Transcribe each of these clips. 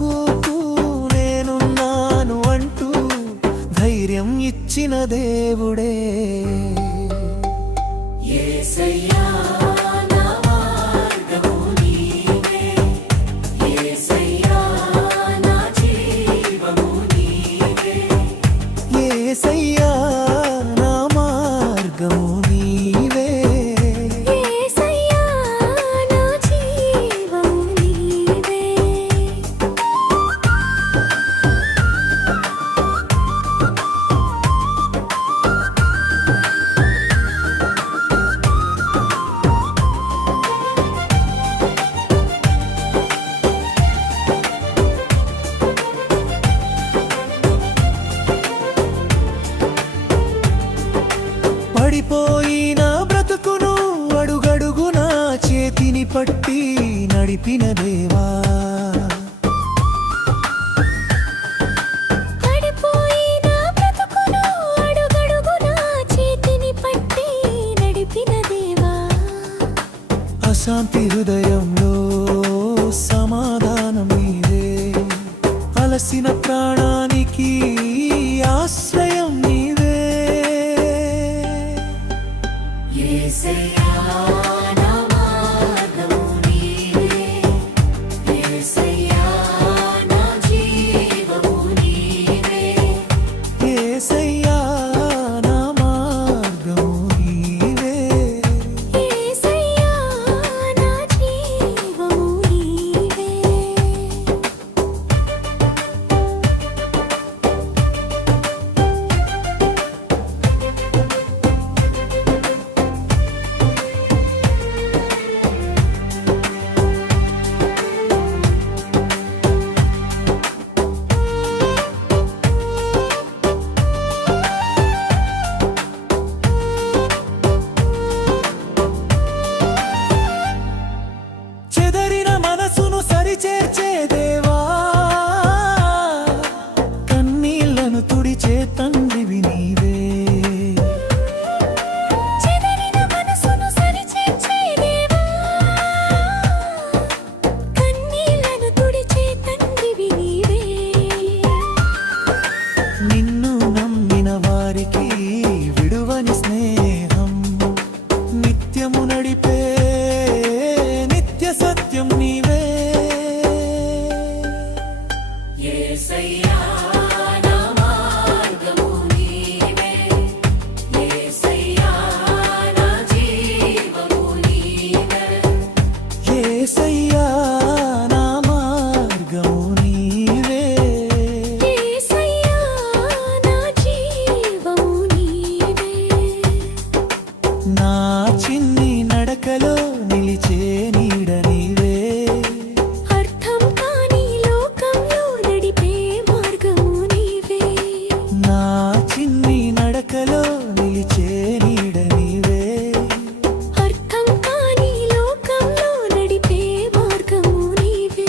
ఓర్పుకు నేనున్నాను అంటూ ధైర్యం ఇచ్చిన దేవుడే యేసయ్యా. యేసయ్యా నా మార్గము నీవే, యేసయ్యా నా జీవము నీవే. పడిపోయిన బ్రతుకును అడుగడుగునా చేతిని పట్టి నడిపిన దేవా. పడిపోయిన బ్రతుకును అడుగడుగునా చేతిని పట్టి నడిపిన దేవా. అశాంతి హృదయంలో సమాధానం నీవే, అలసిన ప్రాణానికి ఆశ్రయం నీవే. యేసయ్యా నా మార్గము నీవే, యేసయ్యా నా జీవము నీవే. యేసయ్యా నా మార్గము నీవే, యేసయ్యా నా జీవము నీవే. చెదరిన మనసును సరిచేర్చే దేవా, కన్నీళ్లను తుడిచే తండ్రివి నీవే. చెదరిన మనసును సరిచేర్చే దేవా, కన్నీళ్లను తుడిచే తండ్రివి నీవే. నిన్ను నమ్మిన వారికి విడువని స్నేహం, నిత్యము నడిపే నిత్య సత్యం నీవే. యేసయ్యా నా మార్గము నీవే, యేసయ్యా నా జీవము నీవే. యేసయ్యా నా మార్గము నీవే, యేసయ్యా నా జీవము నీవే. నా చిన్ని నడకలో నిలిచే నీడ నీవే. అర్థం కాని లోకంలో నడిపే మార్గము నీవే. నా చిన్ని నడకలో నిలిచే నీడ నీవే. అర్థం కాని లోకంలో నడిపే మార్గము నీవే.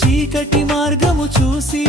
చీకటి మార్గము చూసి